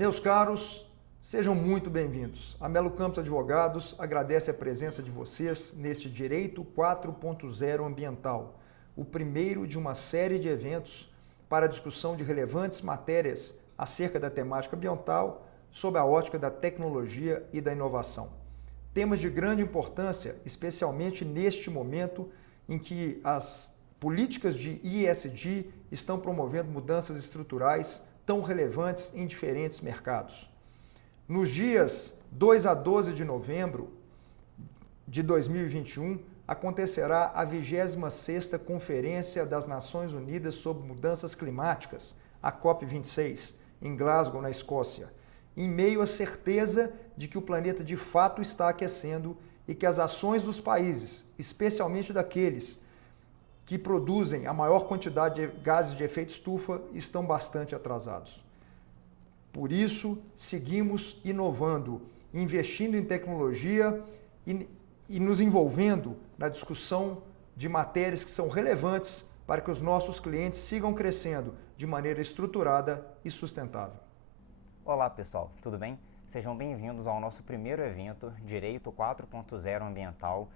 Meus caros, sejam muito bem-vindos. A Melo Campos Advogados agradece a presença de vocês neste Direito 4.0 Ambiental, o primeiro de uma série de eventos para a discussão de relevantes matérias acerca da temática ambiental sob a ótica da tecnologia e da inovação. Temas de grande importância, especialmente neste momento em que as políticas de ESG estão promovendo mudanças estruturais tão relevantes em diferentes mercados. Nos dias 2 a 12 de novembro de 2021, acontecerá a 26ª Conferência das Nações Unidas sobre Mudanças Climáticas, a COP26, em Glasgow, na Escócia, em meio à certeza de que o planeta de fato está aquecendo e que as ações dos países, especialmente daqueles que produzem a maior quantidade de gases de efeito estufa, estão bastante atrasados. Por isso, seguimos inovando, investindo em tecnologia e nos envolvendo na discussão de matérias que são relevantes para que os nossos clientes sigam crescendo de maneira estruturada e sustentável. Olá pessoal, tudo bem? Sejam bem-vindos ao nosso primeiro evento, Direito 4.0 Ambiental,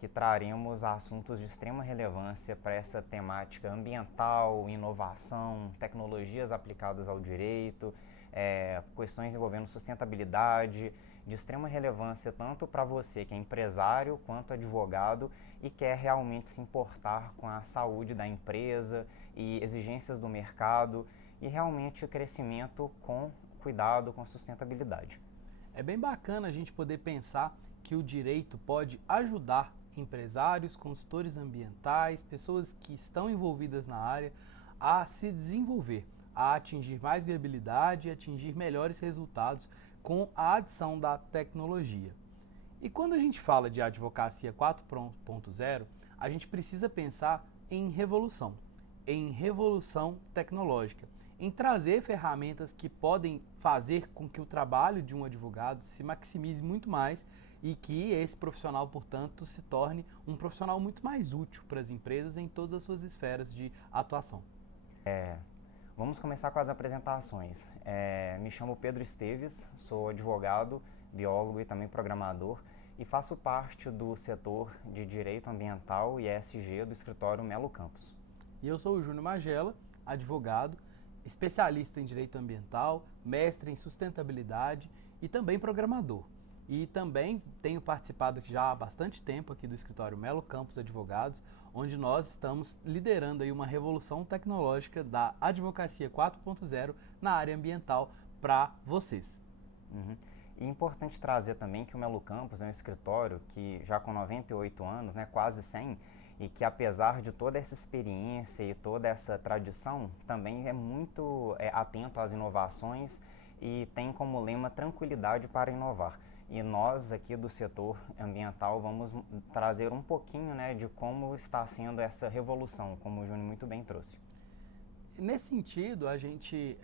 que traremos assuntos de extrema relevância para essa temática ambiental, inovação, tecnologias aplicadas ao direito, questões envolvendo sustentabilidade, de extrema relevância tanto para você que é empresário quanto advogado e quer realmente se importar com a saúde da empresa e exigências do mercado e realmente o crescimento com cuidado, com sustentabilidade. É bem bacana a gente poder pensar que o direito pode ajudar empresários, consultores ambientais, pessoas que estão envolvidas na área a se desenvolver, a atingir mais viabilidade e atingir melhores resultados com a adição da tecnologia. E quando a gente fala de advocacia 4.0, a gente precisa pensar em revolução tecnológica, em trazer ferramentas que podem fazer com que o trabalho de um advogado se maximize muito mais e que esse profissional, portanto, se torne um profissional muito mais útil para as empresas em todas as suas esferas de atuação. Vamos começar com as apresentações. Me chamo Pedro Esteves, sou advogado, biólogo e também programador e faço parte do setor de Direito Ambiental e ESG do escritório Melo Campos. E eu sou o Júnior Magela, advogado, especialista em Direito Ambiental, mestre em Sustentabilidade e também programador. E também tenho participado já há bastante tempo aqui do escritório Melo Campos Advogados, onde nós estamos liderando aí uma revolução tecnológica da advocacia 4.0 na área ambiental para vocês. E é importante trazer também que o Melo Campos é um escritório que já com 98 anos, quase 100, e que apesar de toda essa experiência e toda essa tradição, também é muito atento às inovações e tem como lema tranquilidade para inovar. E nós aqui do setor ambiental vamos trazer um pouquinho de como está sendo essa revolução, como o Júnior muito bem trouxe. Nesse sentido, a gente,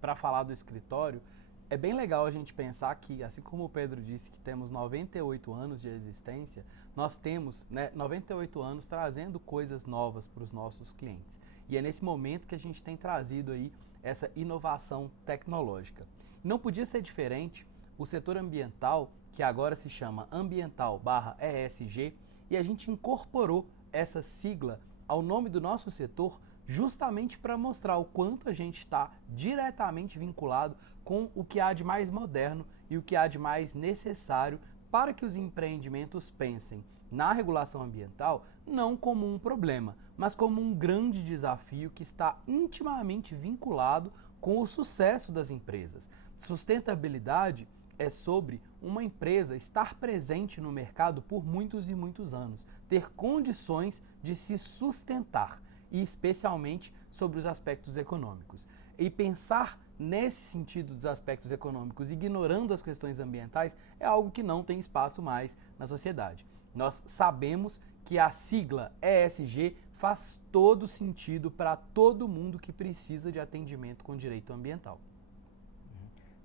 para falar do escritório, é bem legal a gente pensar que, assim como o Pedro disse que temos 98 anos de existência, nós temos 98 anos trazendo coisas novas para os nossos clientes. E é nesse momento que a gente tem trazido aí essa inovação tecnológica. Não podia ser diferente. O setor ambiental, que agora se chama Ambiental/ESG, e a gente incorporou essa sigla ao nome do nosso setor justamente para mostrar o quanto a gente está diretamente vinculado com o que há de mais moderno e o que há de mais necessário para que os empreendimentos pensem na regulação ambiental não como um problema, mas como um grande desafio que está intimamente vinculado com o sucesso das empresas. Sustentabilidade é sobre uma empresa estar presente no mercado por muitos e muitos anos, ter condições de se sustentar e especialmente sobre os aspectos econômicos. E pensar nesse sentido dos aspectos econômicos, ignorando as questões ambientais, é algo que não tem espaço mais na sociedade. Nós sabemos que a sigla ESG faz todo sentido para todo mundo que precisa de atendimento com direito ambiental.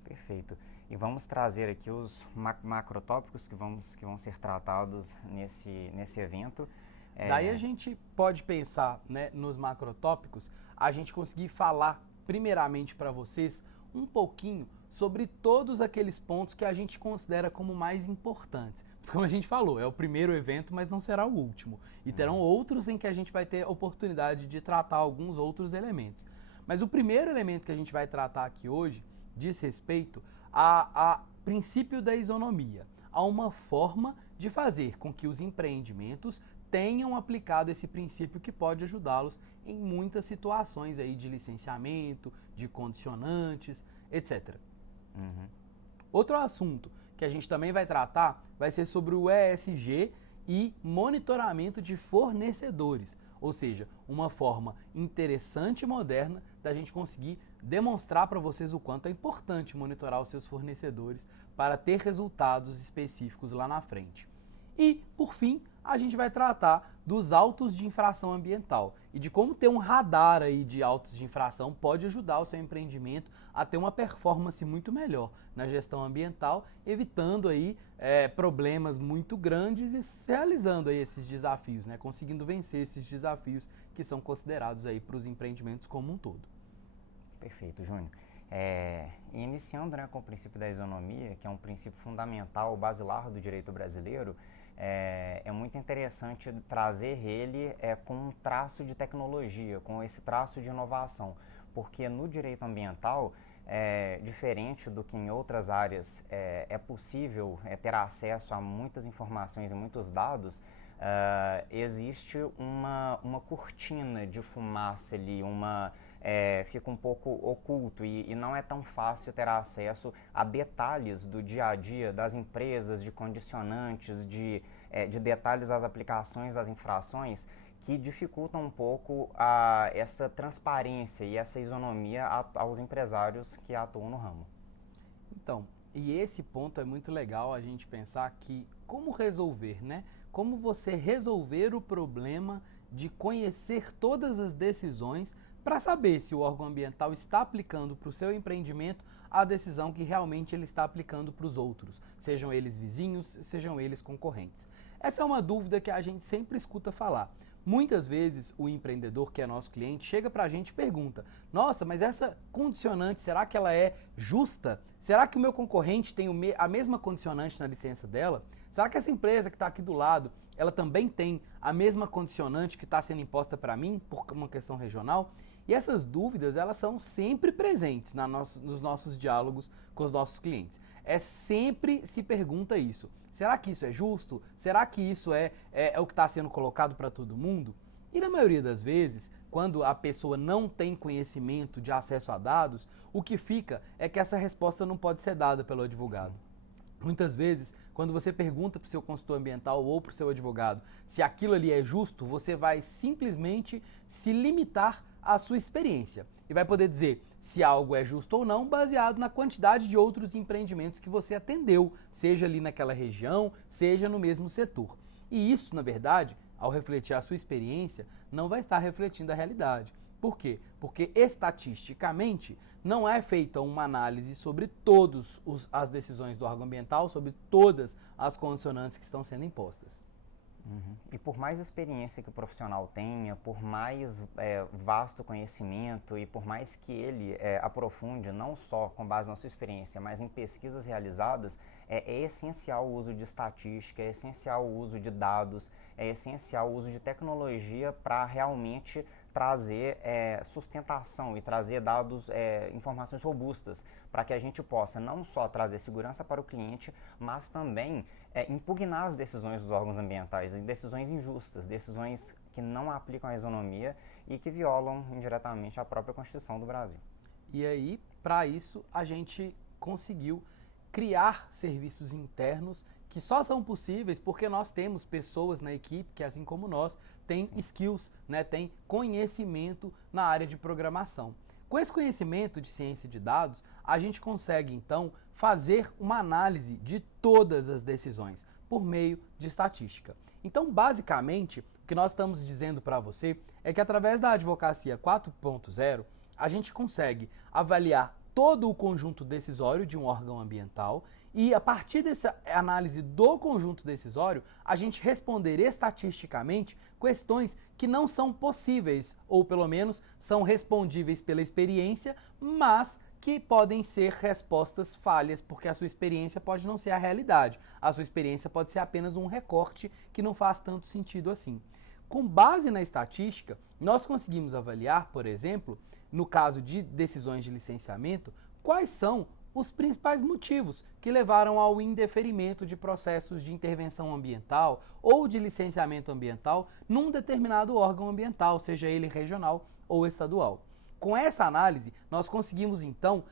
Perfeito. E vamos trazer aqui os macrotópicos que vão ser tratados nesse evento. Daí a gente pode pensar nos macrotópicos, a gente conseguir falar primeiramente para vocês um pouquinho sobre todos aqueles pontos que a gente considera como mais importantes. Como a gente falou, é o primeiro evento, mas não será o último. E terão outros em que a gente vai ter a oportunidade de tratar alguns outros elementos. Mas o primeiro elemento que a gente vai tratar aqui hoje diz respeito a princípio da isonomia, a uma forma de fazer com que os empreendimentos tenham aplicado esse princípio que pode ajudá-los em muitas situações aí de licenciamento, de condicionantes, etc. Outro assunto que a gente também vai tratar vai ser sobre o ESG e monitoramento de fornecedores, ou seja, uma forma interessante e moderna da gente conseguir demonstrar para vocês o quanto é importante monitorar os seus fornecedores para ter resultados específicos lá na frente. E, por fim, a gente vai tratar dos autos de infração ambiental e de como ter um radar aí de autos de infração pode ajudar o seu empreendimento a ter uma performance muito melhor na gestão ambiental, evitando aí problemas muito grandes e realizando aí esses desafios, né? Conseguindo vencer esses desafios que são considerados aí para os empreendimentos como um todo. Perfeito, Júnior. Iniciando, né, com o princípio da isonomia, que é um princípio fundamental, basilar do direito brasileiro, é muito interessante trazer ele com um traço de tecnologia, com esse traço de inovação, porque no direito ambiental, diferente do que em outras áreas é possível ter acesso a muitas informações e muitos dados, existe uma cortina de fumaça ali, fica um pouco oculto e não é tão fácil ter acesso a detalhes do dia a dia das empresas, de condicionantes, de detalhes das aplicações das infrações que dificultam um pouco essa transparência e essa isonomia aos empresários que atuam no ramo. Então, e esse ponto é muito legal a gente pensar que como resolver, né? Como você resolver o problema de conhecer todas as decisões para saber se o órgão ambiental está aplicando para o seu empreendimento a decisão que realmente ele está aplicando para os outros, sejam eles vizinhos, sejam eles concorrentes. Essa é uma dúvida que a gente sempre escuta falar. Muitas vezes o empreendedor que é nosso cliente chega para a gente e pergunta: nossa, mas essa condicionante, será que ela é justa? Será que o meu concorrente tem a mesma condicionante na licença dela? Será que essa empresa que está aqui do lado, ela também tem a mesma condicionante que está sendo imposta para mim por uma questão regional? E essas dúvidas, elas são sempre presentes nos nossos diálogos com os nossos clientes. Sempre se pergunta isso. Será que isso é justo? Será que isso é o que está sendo colocado para todo mundo? E na maioria das vezes, quando a pessoa não tem conhecimento de acesso a dados, o que fica é que essa resposta não pode ser dada pelo advogado. Sim. Muitas vezes, quando você pergunta para o seu consultor ambiental ou para o seu advogado se aquilo ali é justo, você vai simplesmente se limitar à sua experiência e vai poder dizer se algo é justo ou não baseado na quantidade de outros empreendimentos que você atendeu, seja ali naquela região, seja no mesmo setor. E isso, na verdade, ao refletir a sua experiência, não vai estar refletindo a realidade. Por quê? Porque estatisticamente não é feita uma análise sobre todas as decisões do órgão ambiental, sobre todas as condicionantes que estão sendo impostas. E por mais experiência que o profissional tenha, por mais vasto conhecimento e por mais que ele aprofunde, não só com base na sua experiência, mas em pesquisas realizadas, é essencial o uso de estatística, é essencial o uso de dados, é essencial o uso de tecnologia para realmente trazer sustentação e trazer dados, informações robustas, para que a gente possa não só trazer segurança para o cliente, mas também impugnar as decisões dos órgãos ambientais, decisões injustas, decisões que não aplicam a isonomia e que violam indiretamente a própria Constituição do Brasil. E aí, para isso, a gente conseguiu criar serviços internos que só são possíveis porque nós temos pessoas na equipe que, assim como nós, têm skills, né, têm conhecimento na área de programação. Com esse conhecimento de ciência de dados, a gente consegue, então, fazer uma análise de todas as decisões por meio de estatística. Então, basicamente, o que nós estamos dizendo para você é que através da Advocacia 4.0, a gente consegue avaliar todo o conjunto decisório de um órgão ambiental e, a partir dessa análise do conjunto decisório, a gente responder estatisticamente questões que não são possíveis, ou pelo menos são respondíveis pela experiência, mas que podem ser respostas falhas, porque a sua experiência pode não ser a realidade. A sua experiência pode ser apenas um recorte que não faz tanto sentido assim. Com base na estatística, nós conseguimos avaliar, por exemplo, no caso de decisões de licenciamento, quais são os principais motivos que levaram ao indeferimento de processos de intervenção ambiental ou de licenciamento ambiental num determinado órgão ambiental, seja ele regional ou estadual. Com essa análise, nós conseguimos então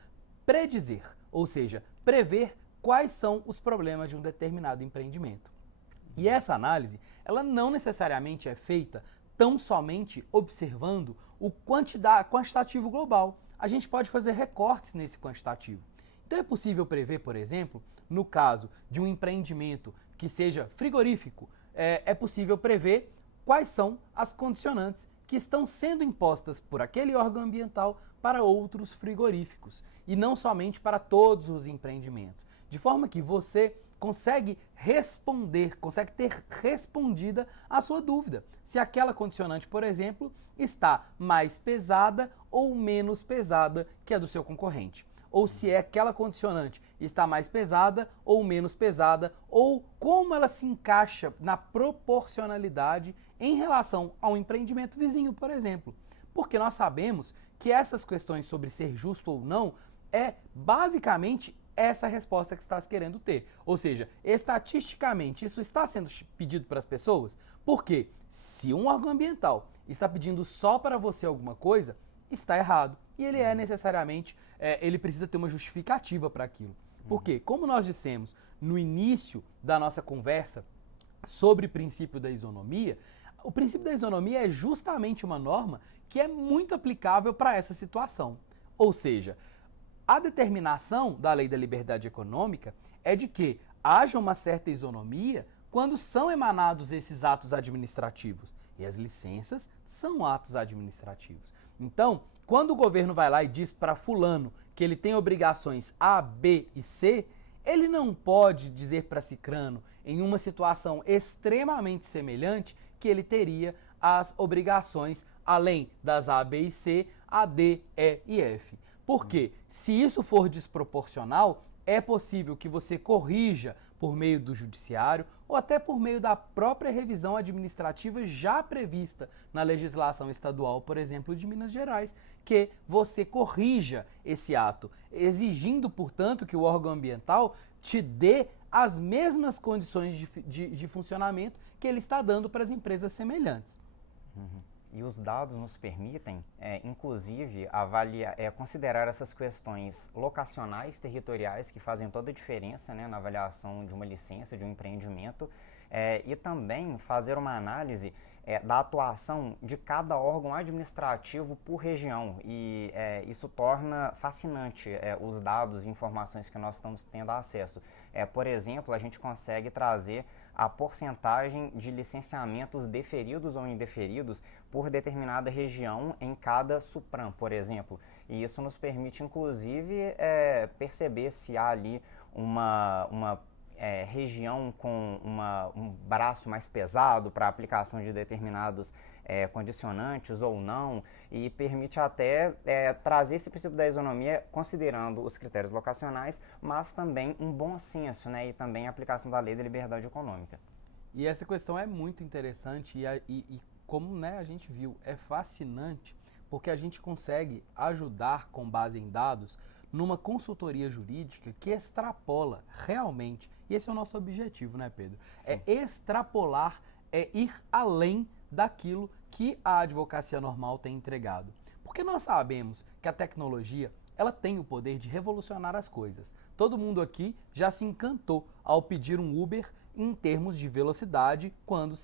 predizer, ou seja, prever quais são os problemas de um determinado empreendimento. E essa análise, ela não necessariamente é feita tão somente observando o quantitativo global. A gente pode fazer recortes nesse quantitativo. Então é possível prever, por exemplo, no caso de um empreendimento que seja frigorífico, é possível prever quais são as condicionantes que estão sendo impostas por aquele órgão ambiental para outros frigoríficos e não somente para todos os empreendimentos. De forma que você consegue responder, consegue ter respondida a sua dúvida. Se aquela condicionante, por exemplo, está mais pesada ou menos pesada que a do seu concorrente. Ou se aquela condicionante está mais pesada ou menos pesada, ou como ela se encaixa na proporcionalidade em relação ao empreendimento vizinho, por exemplo. Porque nós sabemos que essas questões sobre ser justo ou não é basicamente essa resposta que você está querendo ter. Ou seja, estatisticamente isso está sendo pedido para as pessoas, porque se um órgão ambiental está pedindo só para você alguma coisa, está errado. E ele necessariamente, ele precisa ter uma justificativa para aquilo. Porque, como nós dissemos no início da nossa conversa sobre o princípio da isonomia, o princípio da isonomia é justamente uma norma que é muito aplicável para essa situação. Ou seja, a determinação da Lei da Liberdade Econômica é de que haja uma certa isonomia quando são emanados esses atos administrativos. E as licenças são atos administrativos. Então, quando o governo vai lá e diz para fulano que ele tem obrigações A, B e C, ele não pode dizer para cicrano, em uma situação extremamente semelhante, que ele teria as obrigações, além das A, B e C, A, D, E e F. Porque, se isso for desproporcional, é possível que você corrija por meio do judiciário ou até por meio da própria revisão administrativa já prevista na legislação estadual, por exemplo, de Minas Gerais, que você corrija esse ato, exigindo, portanto, que o órgão ambiental te dê as mesmas condições de funcionamento que ele está dando para as empresas semelhantes. E os dados nos permitem, inclusive, considerar essas questões locacionais, territoriais, que fazem toda a diferença, né, na avaliação de uma licença, de um empreendimento, e também fazer uma análise da atuação de cada órgão administrativo por região. E isso torna fascinante os dados e informações que nós estamos tendo acesso. Por exemplo, a gente consegue trazer a porcentagem de licenciamentos deferidos ou indeferidos por determinada região em cada SUPRAM, por exemplo. E isso nos permite, inclusive, perceber se há ali uma região com um braço mais pesado para a aplicação de determinados condicionantes ou não, e permite até trazer esse princípio da isonomia considerando os critérios locacionais, mas também um bom senso, né, e também a aplicação da Lei da Liberdade Econômica. E essa questão é muito interessante e como, né, a gente viu, é fascinante porque a gente consegue ajudar com base em dados numa consultoria jurídica que extrapola realmente, e esse é o nosso objetivo, né, Pedro? Sim. É extrapolar, é ir além daquilo que a advocacia normal tem entregado. Porque nós sabemos que a tecnologia, ela tem o poder de revolucionar as coisas. Todo mundo aqui já se encantou ao pedir um Uber em termos de velocidade quando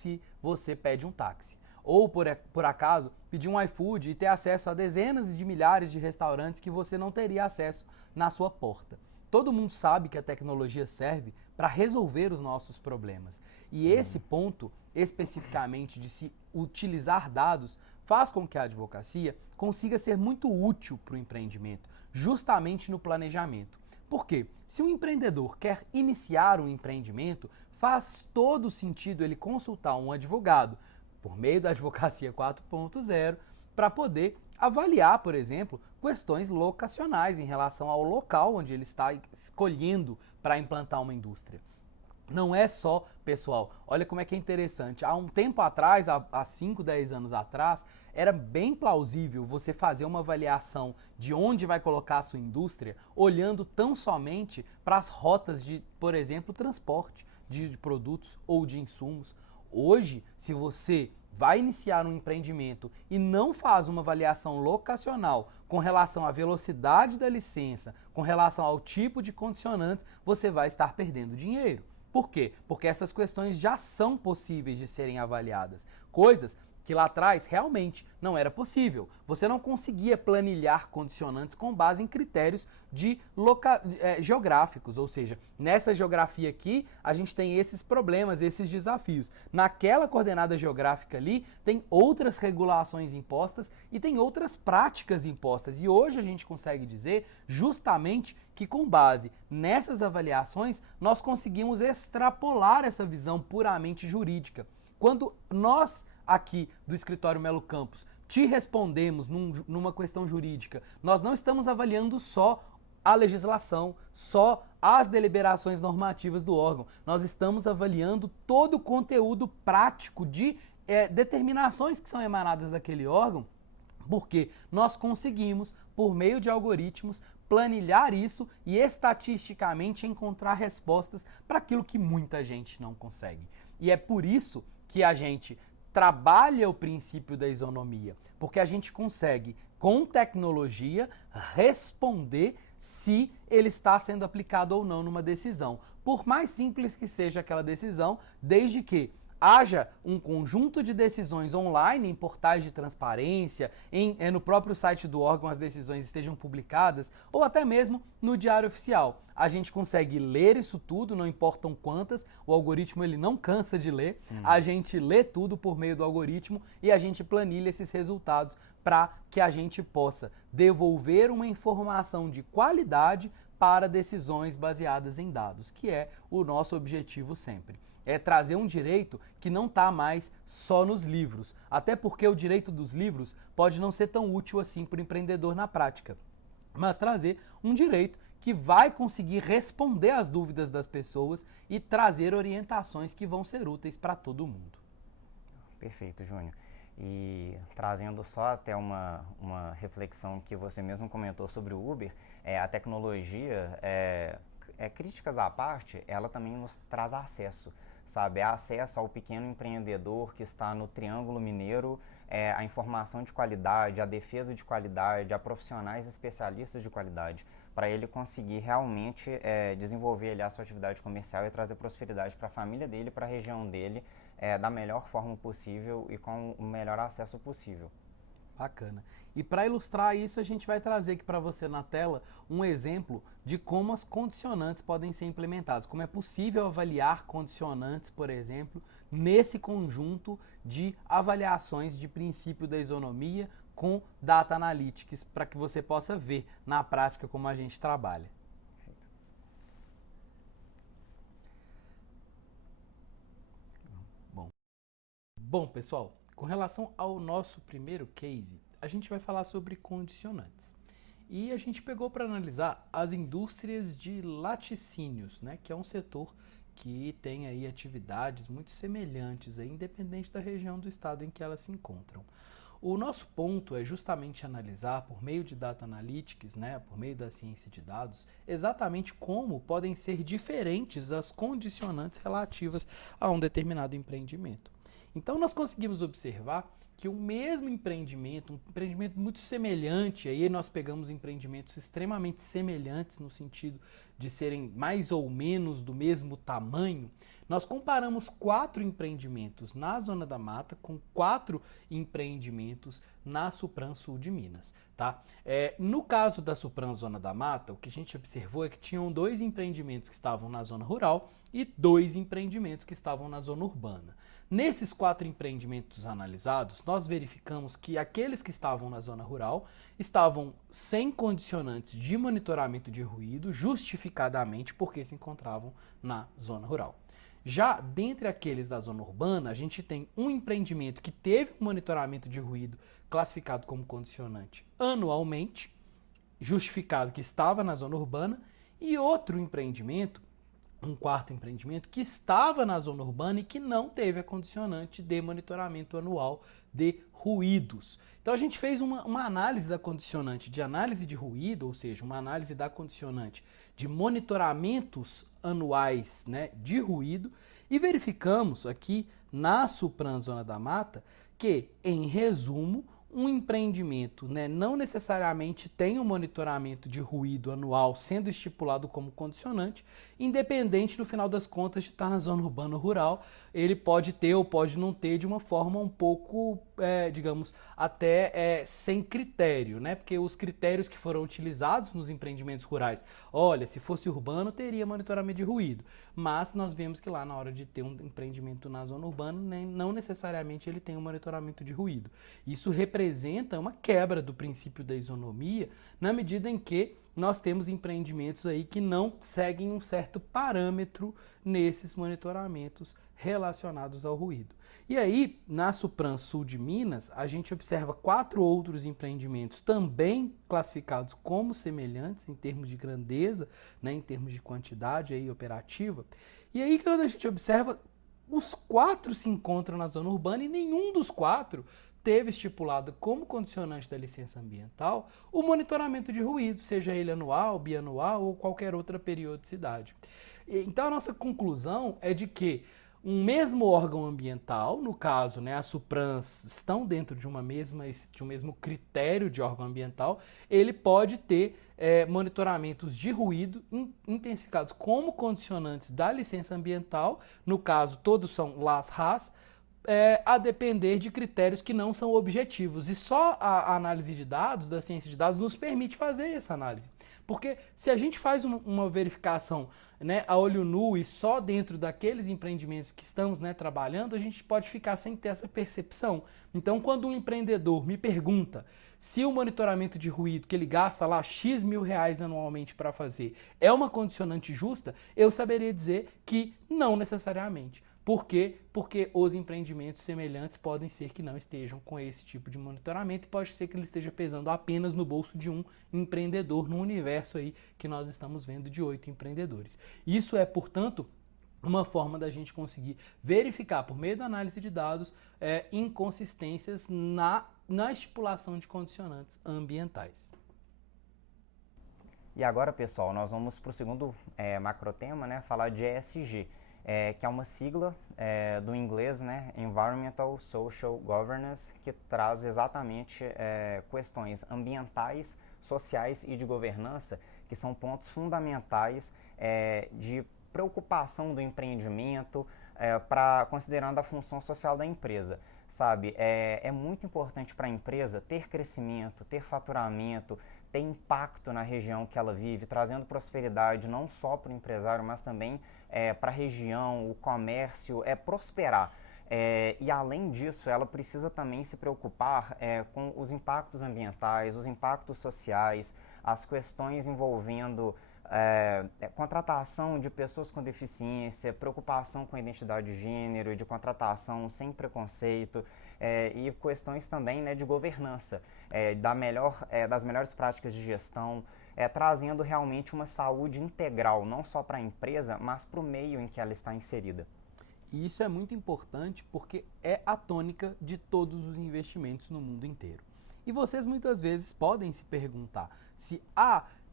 você pede um táxi. Ou, por acaso, pedir um iFood e ter acesso a dezenas de milhares de restaurantes que você não teria acesso na sua porta. Todo mundo sabe que a tecnologia serve para resolver os nossos problemas. E esse ponto, especificamente de se utilizar dados, faz com que a advocacia consiga ser muito útil para o empreendimento, justamente no planejamento. Por quê? Se um empreendedor quer iniciar um empreendimento, faz todo sentido ele consultar um advogado, por meio da Advocacia 4.0, para poder avaliar, por exemplo, questões locacionais em relação ao local onde ele está escolhendo para implantar uma indústria. Não é só, pessoal, olha como é que é interessante. Há um tempo atrás, há 5, 10 anos atrás, era bem plausível você fazer uma avaliação de onde vai colocar a sua indústria, olhando tão somente para as rotas de, por exemplo, transporte de produtos ou de insumos. Hoje, se você vai iniciar um empreendimento e não faz uma avaliação locacional com relação à velocidade da licença, com relação ao tipo de condicionantes, você vai estar perdendo dinheiro. Por quê? Porque essas questões já são possíveis de serem avaliadas. Coisas que lá atrás realmente não era possível. Você não conseguia planilhar condicionantes com base em critérios de geográficos, ou seja, nessa geografia aqui a gente tem esses problemas, esses desafios. Naquela coordenada geográfica ali tem outras regulações impostas e tem outras práticas impostas. E hoje a gente consegue dizer justamente que com base nessas avaliações nós conseguimos extrapolar essa visão puramente jurídica. Quando nós aqui do escritório Melo Campos te respondemos numa questão jurídica, nós não estamos avaliando só a legislação, só as deliberações normativas do órgão. Nós estamos avaliando todo o conteúdo prático de determinações que são emanadas daquele órgão, porque nós conseguimos, por meio de algoritmos, planilhar isso e estatisticamente encontrar respostas para aquilo que muita gente não consegue. E é por isso que a gente trabalha o princípio da isonomia, porque a gente consegue, com tecnologia, responder se ele está sendo aplicado ou não numa decisão. Por mais simples que seja aquela decisão, desde que haja um conjunto de decisões online em portais de transparência, no próprio site do órgão as decisões estejam publicadas, ou até mesmo no Diário Oficial. A gente consegue ler isso tudo, não importam quantas, o algoritmo ele não cansa de ler, a gente lê tudo por meio do algoritmo e a gente planilha esses resultados para que a gente possa devolver uma informação de qualidade para decisões baseadas em dados, que é o nosso objetivo sempre. É trazer um direito que não está mais só nos livros. Até porque o direito dos livros pode não ser tão útil assim para o empreendedor na prática. Mas trazer um direito que vai conseguir responder às dúvidas das pessoas e trazer orientações que vão ser úteis para todo mundo. Perfeito, Júnior. E trazendo só até uma reflexão que você mesmo comentou sobre o Uber, a tecnologia, críticas à parte, ela também nos traz acesso. Sabe, acesso ao pequeno empreendedor que está no Triângulo Mineiro, a informação de qualidade, a defesa de qualidade, a profissionais especialistas de qualidade, para ele conseguir realmente desenvolver ali a sua atividade comercial e trazer prosperidade para a família dele, para a região dele, da melhor forma possível e com o melhor acesso possível. Bacana. E para ilustrar isso, a gente vai trazer aqui para você na tela um exemplo de como as condicionantes podem ser implementadas, como é possível avaliar condicionantes, por exemplo, nesse conjunto de avaliações de princípio da isonomia com Data Analytics, para que você possa ver na prática como a gente trabalha. Bom, pessoal, com relação ao nosso primeiro case, a gente vai falar sobre condicionantes. E a gente pegou para analisar as indústrias de laticínios, né, que é um setor que tem aí atividades muito semelhantes, aí, independente da região do estado em que elas se encontram. O nosso ponto é justamente analisar, por meio de Data Analytics, né, por meio da ciência de dados, exatamente como podem ser diferentes as condicionantes relativas a um determinado empreendimento. Então nós conseguimos observar que o mesmo empreendimento, um empreendimento muito semelhante, aí nós pegamos empreendimentos extremamente semelhantes no sentido de serem mais ou menos do mesmo tamanho, nós comparamos 4 empreendimentos na Zona da Mata com 4 empreendimentos na Supran Sul de Minas. Tá? No caso da Supran Zona da Mata, o que a gente observou é que tinham 2 empreendimentos que estavam na zona rural e 2 empreendimentos que estavam na zona urbana. Nesses 4 empreendimentos analisados, nós verificamos que aqueles que estavam na zona rural estavam sem condicionantes de monitoramento de ruído, justificadamente porque se encontravam na zona rural. Já dentre aqueles da zona urbana, a gente tem um empreendimento que teve um monitoramento de ruído classificado como condicionante anualmente, justificado que estava na zona urbana, e outro empreendimento, um quarto empreendimento, que estava na zona urbana e que não teve a condicionante de monitoramento anual de ruídos. Então a gente fez uma análise da condicionante de análise de ruído, ou seja, uma análise da condicionante de monitoramentos anuais, né, de ruído, e verificamos aqui na Supran Zona da Mata que, em resumo, um empreendimento, né, não necessariamente tem um monitoramento de ruído anual sendo estipulado como condicionante, independente no final das contas de estar na zona urbana ou rural, ele pode ter ou pode não ter de uma forma um pouco, digamos, até sem critério, né? Porque os critérios que foram utilizados nos empreendimentos rurais, olha, se fosse urbano teria monitoramento de ruído, mas nós vemos que lá na hora de ter um empreendimento na zona urbana, não necessariamente ele tem um monitoramento de ruído. Isso representa uma quebra do princípio da isonomia, na medida em que nós temos empreendimentos aí que não seguem um certo parâmetro nesses monitoramentos relacionados ao ruído. E aí, na Supran Sul de Minas, a gente observa 4 outros empreendimentos também classificados como semelhantes em termos de grandeza, né, em termos de quantidade aí operativa. E aí, quando a gente observa, os 4 se encontram na zona urbana e nenhum dos 4 teve estipulado como condicionante da licença ambiental o monitoramento de ruído, seja ele anual, bianual ou qualquer outra periodicidade. Então a nossa conclusão é de que um mesmo órgão ambiental, no caso, né, as Suprans estão dentro de um mesmo critério de órgão ambiental, ele pode ter monitoramentos de ruído intensificados como condicionantes da licença ambiental, no caso todos são LAS-RAS, a depender de critérios que não são objetivos. E só a análise de dados, da ciência de dados, nos permite fazer essa análise. Porque se a gente faz uma verificação, né, a olho nu e só dentro daqueles empreendimentos que estamos, né, trabalhando, a gente pode ficar sem ter essa percepção. Então, quando um empreendedor me pergunta se o monitoramento de ruído que ele gasta lá X mil reais anualmente para fazer é uma condicionante justa, eu saberia dizer que não necessariamente. Por quê? Porque os empreendimentos semelhantes podem ser que não estejam com esse tipo de monitoramento e pode ser que ele esteja pesando apenas no bolso de um empreendedor no universo aí que nós estamos vendo de 8 empreendedores. Isso é, portanto, uma forma da gente conseguir verificar, por meio da análise de dados, inconsistências na estipulação de condicionantes ambientais. E agora, pessoal, nós vamos para o segundo macrotema, né, falar de ESG. Que é uma sigla do inglês, né, Environmental Social Governance, que traz exatamente questões ambientais, sociais e de governança, que são pontos fundamentais de preocupação do empreendimento, considerando a função social da empresa. Sabe, é muito importante para a empresa ter crescimento, ter faturamento, ter impacto na região que ela vive, trazendo prosperidade não só para o empresário, mas também para a região, o comércio, prosperar. E além disso, ela precisa também se preocupar com os impactos ambientais, os impactos sociais, as questões envolvendo contratação de pessoas com deficiência, preocupação com a identidade de gênero, de contratação sem preconceito, e questões também, né, de governança, das melhores práticas de gestão, trazendo realmente uma saúde integral, não só para a empresa, mas para o meio em que ela está inserida. E isso é muito importante porque é a tônica de todos os investimentos no mundo inteiro. E vocês muitas vezes podem se perguntar se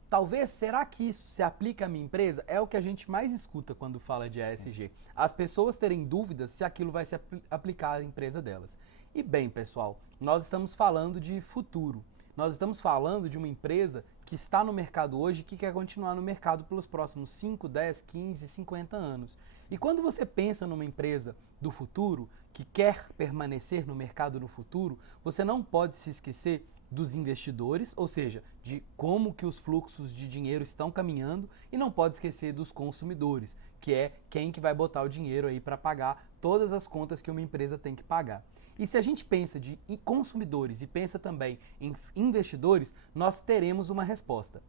talvez, será que isso se aplica à minha empresa? É o que a gente mais escuta quando fala de ESG. Sim. As pessoas terem dúvidas se aquilo vai se aplicar à empresa delas. E bem, pessoal, nós estamos falando de futuro. Nós estamos falando de uma empresa que está no mercado hoje e que quer continuar no mercado pelos próximos 5, 10, 15, 50 anos. E quando você pensa numa empresa do futuro, que quer permanecer no mercado no futuro, você não pode se esquecer dos investidores, ou seja, de como que os fluxos de dinheiro estão caminhando, e não pode esquecer dos consumidores, que é quem que vai botar o dinheiro aí para pagar todas as contas que uma empresa tem que pagar. E se a gente pensa de consumidores e pensa também em investidores, nós teremos uma resposta,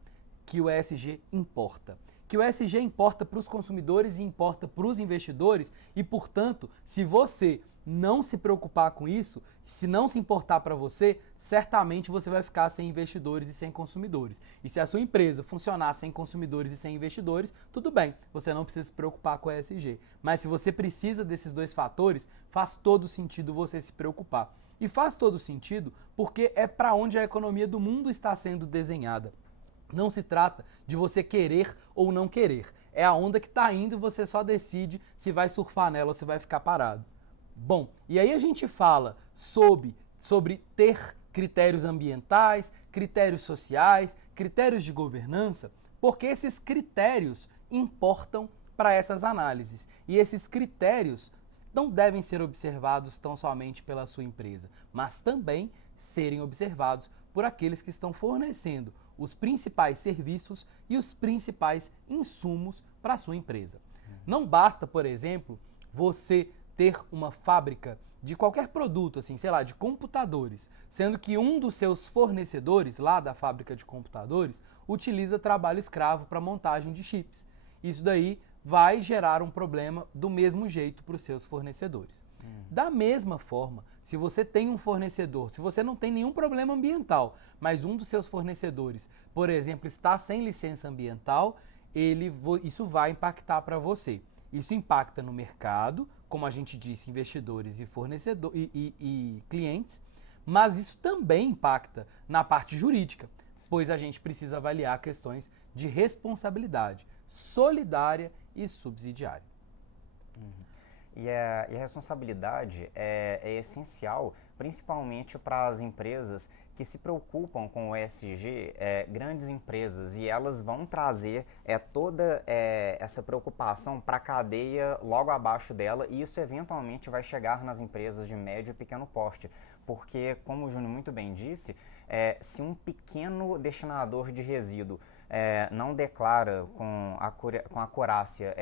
que o ESG importa, que o ESG importa para os consumidores e importa para os investidores e, portanto, se você não se preocupar com isso, se não se importar para você, certamente você vai ficar sem investidores e sem consumidores. E se a sua empresa funcionar sem consumidores e sem investidores, tudo bem, você não precisa se preocupar com o ESG. Mas se você precisa desses dois fatores, faz todo sentido você se preocupar. E faz todo sentido porque é para onde a economia do mundo está sendo desenhada. Não se trata de você querer ou não querer. É a onda que está indo e você só decide se vai surfar nela ou se vai ficar parado. Bom, e aí a gente fala sobre ter critérios ambientais, critérios sociais, critérios de governança, porque esses critérios importam para essas análises. E esses critérios não devem ser observados tão somente pela sua empresa, mas também serem observados por aqueles que estão fornecendo os principais serviços e os principais insumos para a sua empresa. Não basta, por exemplo, você ter uma fábrica de qualquer produto, assim, sei lá, de computadores, sendo que um dos seus fornecedores lá da fábrica de computadores utiliza trabalho escravo para montagem de chips. Isso daí vai gerar um problema do mesmo jeito para os seus fornecedores. Da mesma forma, se você tem um fornecedor, se você não tem nenhum problema ambiental, mas um dos seus fornecedores, por exemplo, está sem licença ambiental, isso vai impactar para você. Isso impacta no mercado, como a gente disse, investidores e fornecedores e clientes, mas isso também impacta na parte jurídica, pois a gente precisa avaliar questões de responsabilidade solidária e subsidiária. E a responsabilidade é essencial, principalmente para as empresas que se preocupam com o ESG, grandes empresas, e elas vão trazer toda essa preocupação para a cadeia logo abaixo dela, e isso eventualmente vai chegar nas empresas de médio e pequeno porte, porque, como o Júnior muito bem disse, se um pequeno destinador de resíduo não declara com acurácia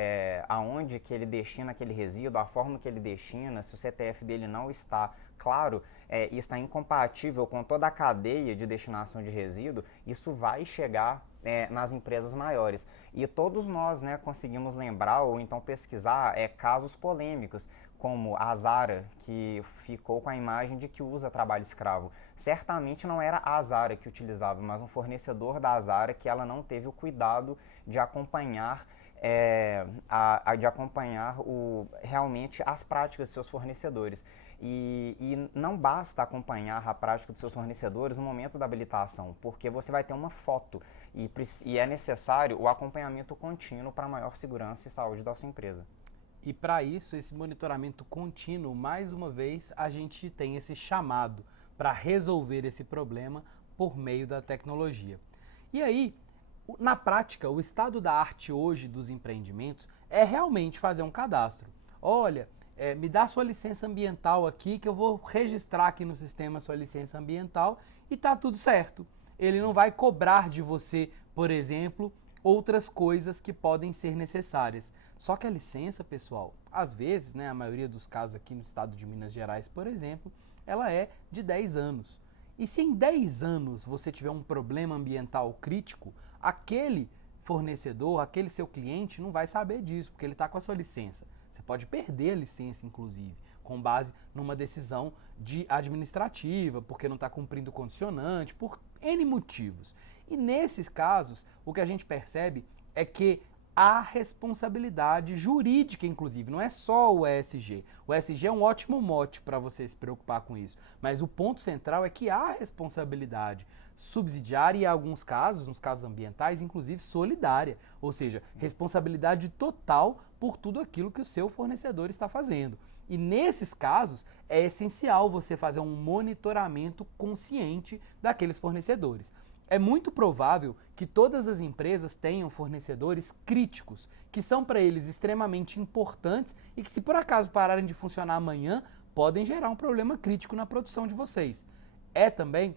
aonde que ele destina aquele resíduo, a forma que ele destina, se o CPF dele não está claro e está incompatível com toda a cadeia de destinação de resíduo, isso vai chegar nas empresas maiores. E todos nós conseguimos lembrar ou então pesquisar casos polêmicos, como a Zara, que ficou com a imagem de que usa trabalho escravo. Certamente não era a Zara que utilizava, mas um fornecedor da Zara que ela não teve o cuidado de acompanhar, realmente as práticas de seus fornecedores. E não basta acompanhar a prática dos seus fornecedores no momento da habilitação, porque você vai ter uma foto e é necessário o acompanhamento contínuo para maior segurança e saúde da sua empresa. E para isso, esse monitoramento contínuo, mais uma vez, a gente tem esse chamado para resolver esse problema por meio da tecnologia. E aí, na prática, o estado da arte hoje dos empreendimentos é realmente fazer um cadastro. Olha, me dá sua licença ambiental aqui, que eu vou registrar aqui no sistema sua licença ambiental e tá tudo certo. Ele não vai cobrar de você, por exemplo, outras coisas que podem ser necessárias. Só que a licença, pessoal, às vezes, a maioria dos casos aqui no estado de Minas Gerais, por exemplo, ela é de 10 anos. E se em 10 anos você tiver um problema ambiental crítico, aquele fornecedor, aquele seu cliente não vai saber disso, porque ele está com a sua licença. Você pode perder a licença, inclusive, com base numa decisão administrativa, porque não está cumprindo o condicionante, por N motivos. E nesses casos, o que a gente percebe é que há responsabilidade jurídica, inclusive, não é só o ESG. O ESG é um ótimo mote para você se preocupar com isso, mas o ponto central é que há responsabilidade subsidiária e, em alguns casos, nos casos ambientais, inclusive solidária, ou seja, responsabilidade total por tudo aquilo que o seu fornecedor está fazendo. E nesses casos, é essencial você fazer um monitoramento consciente daqueles fornecedores. É muito provável que todas as empresas tenham fornecedores críticos, que são para eles extremamente importantes e que, se por acaso pararem de funcionar amanhã, podem gerar um problema crítico na produção de vocês. É também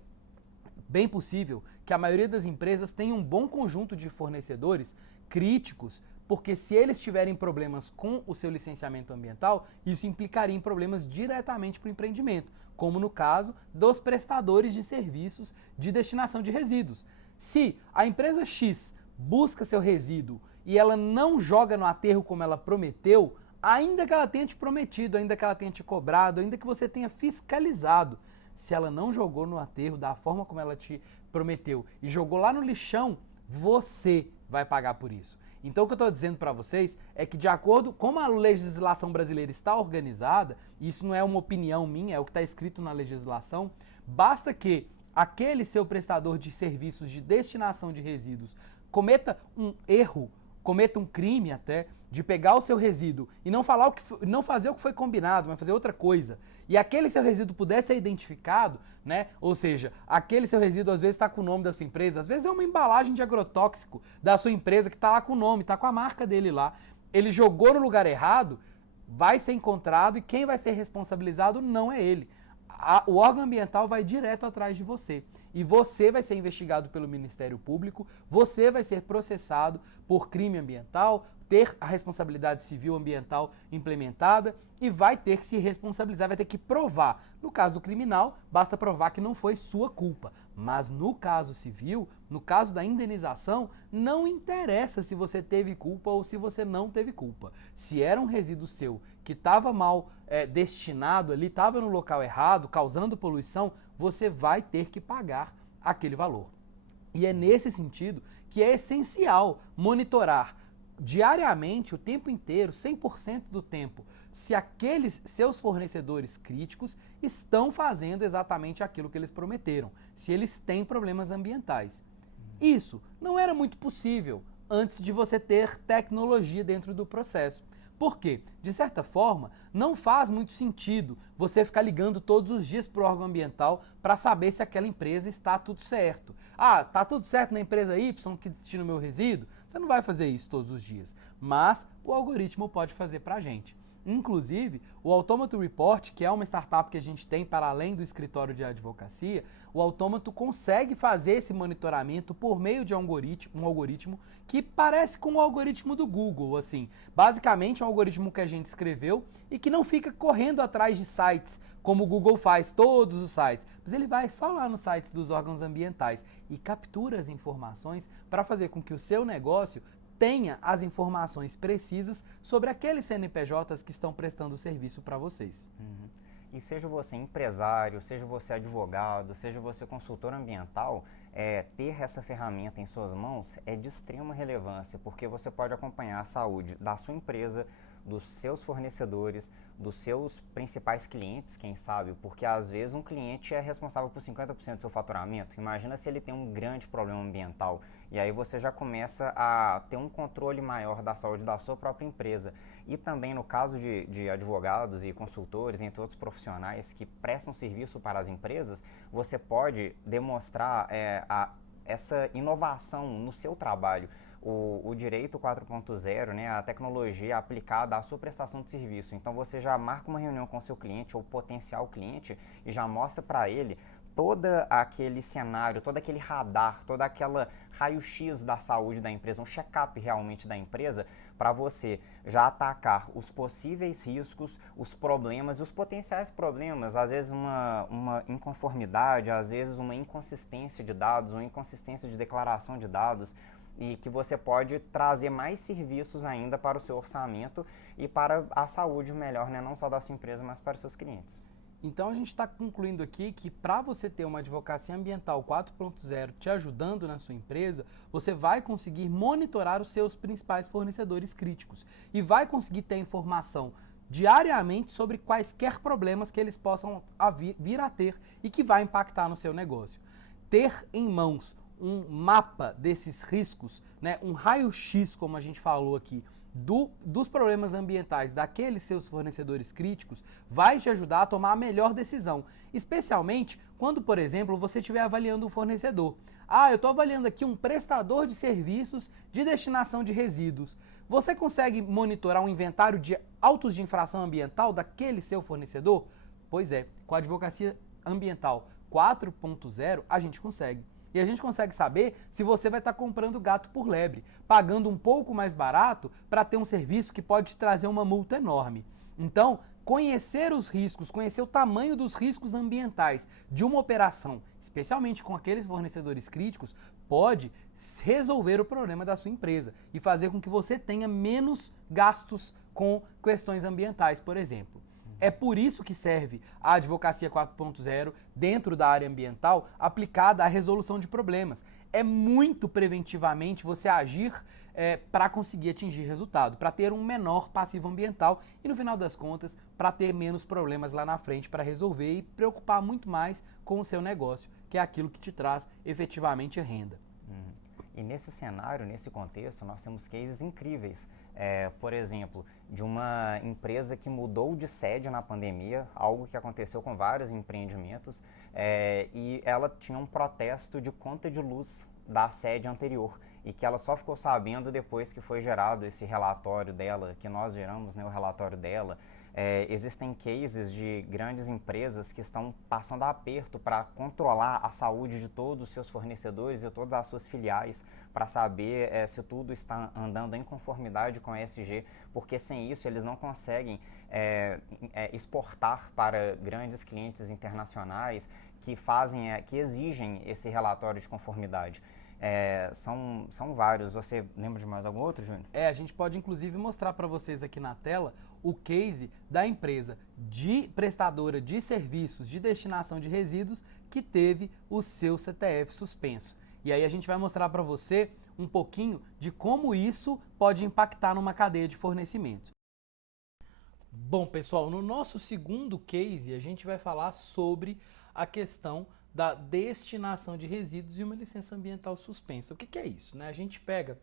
bem possível que a maioria das empresas tenha um bom conjunto de fornecedores críticos, porque se eles tiverem problemas com o seu licenciamento ambiental, isso implicaria em problemas diretamente para o empreendimento, como no caso dos prestadores de serviços de destinação de resíduos. Se a empresa X busca seu resíduo e ela não joga no aterro como ela prometeu, ainda que ela tenha te prometido, ainda que ela tenha te cobrado, ainda que você tenha fiscalizado, se ela não jogou no aterro da forma como ela te prometeu e jogou lá no lixão, você vai pagar por isso. Então o que eu estou dizendo para vocês é que de acordo com como a legislação brasileira está organizada, e isso não é uma opinião minha, é o que está escrito na legislação, basta que aquele seu prestador de serviços de destinação de resíduos cometa um erro, cometa um crime até, de pegar o seu resíduo e não fazer o que foi combinado, mas fazer outra coisa, e aquele seu resíduo pudesse ser identificado, né? Ou seja, aquele seu resíduo às vezes está com o nome da sua empresa, às vezes é uma embalagem de agrotóxico da sua empresa que está lá com o nome, está com a marca dele lá. Ele jogou no lugar errado, vai ser encontrado e quem vai ser responsabilizado não é ele. O órgão ambiental vai direto atrás de você e você vai ser investigado pelo Ministério Público, você vai ser processado por crime ambiental, ter a responsabilidade civil ambiental implementada e vai ter que se responsabilizar, vai ter que provar. No caso do criminal, basta provar que não foi sua culpa. Mas no caso civil, no caso da indenização, não interessa se você teve culpa ou se você não teve culpa. Se era um resíduo seu que estava mal destinado ali, estava no local errado, causando poluição, você vai ter que pagar aquele valor. E é nesse sentido que é essencial monitorar diariamente, o tempo inteiro, 100% do tempo, se aqueles seus fornecedores críticos estão fazendo exatamente aquilo que eles prometeram, se eles têm problemas ambientais. Isso não era muito possível antes de você ter tecnologia dentro do processo. Por quê? De certa forma, não faz muito sentido você ficar ligando todos os dias para o órgão ambiental para saber se aquela empresa está tudo certo. Ah, está tudo certo na empresa Y que destina o meu resíduo? Você não vai fazer isso todos os dias, mas o algoritmo pode fazer para a gente. Inclusive, o Autômato Report, que é uma startup que a gente tem para além do escritório de advocacia, o Autômato consegue fazer esse monitoramento por meio de um algoritmo que parece com o algoritmo do Google, assim. Basicamente é um algoritmo que a gente escreveu e que não fica correndo atrás de sites, como o Google faz, todos os sites, mas ele vai só lá nos sites dos órgãos ambientais e captura as informações para fazer com que o seu negócio tenha as informações precisas sobre aqueles CNPJs que estão prestando serviço para vocês. Uhum. E seja você empresário, seja você advogado, seja você consultor ambiental, ter essa ferramenta em suas mãos é de extrema relevância, porque você pode acompanhar a saúde da sua empresa, dos seus fornecedores, dos seus principais clientes, quem sabe, porque às vezes um cliente é responsável por 50% do seu faturamento. Imagina se ele tem um grande problema ambiental e aí você já começa a ter um controle maior da saúde da sua própria empresa. E também no caso de advogados e consultores, entre outros profissionais que prestam serviço para as empresas, você pode demonstrar essa inovação no seu trabalho. O direito 4.0, né, a tecnologia aplicada à sua prestação de serviço. Então você já marca uma reunião com o seu cliente ou potencial cliente e já mostra para ele todo aquele cenário, todo aquele radar, toda aquela raio-x da saúde da empresa, um check-up realmente da empresa, para você já atacar os possíveis riscos, os problemas e os potenciais problemas, às vezes uma inconformidade, às vezes uma inconsistência de dados, uma inconsistência de declaração de dados, e que você pode trazer mais serviços ainda para o seu orçamento e para a saúde melhor, né? Não só da sua empresa, mas para os seus clientes. Então a gente está concluindo aqui que para você ter uma advocacia ambiental 4.0 te ajudando na sua empresa, você vai conseguir monitorar os seus principais fornecedores críticos e vai conseguir ter informação diariamente sobre quaisquer problemas que eles possam vir a ter e que vai impactar no seu negócio. Ter em mãos um mapa desses riscos, né, um raio-x, como a gente falou aqui, dos problemas ambientais daqueles seus fornecedores críticos, vai te ajudar a tomar a melhor decisão, especialmente quando, por exemplo, você estiver avaliando um fornecedor. Ah, eu estou avaliando aqui um prestador de serviços de destinação de resíduos. Você consegue monitorar um inventário de autos de infração ambiental daquele seu fornecedor? Pois é, com a advocacia ambiental 4.0 a gente consegue. E a gente consegue saber se você vai estar comprando gato por lebre, pagando um pouco mais barato para ter um serviço que pode te trazer uma multa enorme. Então, conhecer os riscos, conhecer o tamanho dos riscos ambientais de uma operação, especialmente com aqueles fornecedores críticos, pode resolver o problema da sua empresa e fazer com que você tenha menos gastos com questões ambientais, por exemplo. É por isso que serve a Advocacia 4.0 dentro da área ambiental aplicada à resolução de problemas. É muito preventivamente você agir para conseguir atingir resultado, para ter um menor passivo ambiental e, no final das contas, para ter menos problemas lá na frente para resolver e preocupar muito mais com o seu negócio, que é aquilo que te traz efetivamente renda. E nesse cenário, nesse contexto, nós temos cases incríveis. Por exemplo, de uma empresa que mudou de sede na pandemia, algo que aconteceu com vários empreendimentos, e ela tinha um protesto de conta de luz da sede anterior e que ela só ficou sabendo depois que foi gerado esse relatório dela, que nós geramos, né, o relatório dela. Existem cases de grandes empresas que estão passando aperto para controlar a saúde de todos os seus fornecedores e todas as suas filiais para saber se tudo está andando em conformidade com a ESG, porque sem isso eles não conseguem exportar para grandes clientes internacionais que exigem esse relatório de conformidade. São vários. Você lembra de mais algum outro, Júnior? A gente pode inclusive mostrar para vocês aqui na tela o case da empresa prestadora de serviços de destinação de resíduos que teve o seu CTF suspenso. E aí a gente vai mostrar para você um pouquinho de como isso pode impactar numa cadeia de fornecimentos. Bom, pessoal, no nosso segundo case a gente vai falar sobre a questão da destinação de resíduos e uma licença ambiental suspensa. O que é isso, né? A gente pega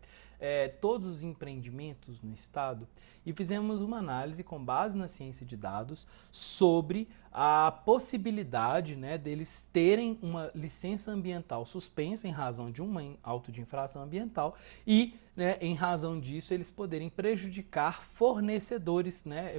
todos os empreendimentos no estado e fizemos uma análise com base na ciência de dados sobre a possibilidade, né, deles terem uma licença ambiental suspensa em razão de um auto de infração ambiental e, né, em razão disso, eles poderem prejudicar fornecedores, né,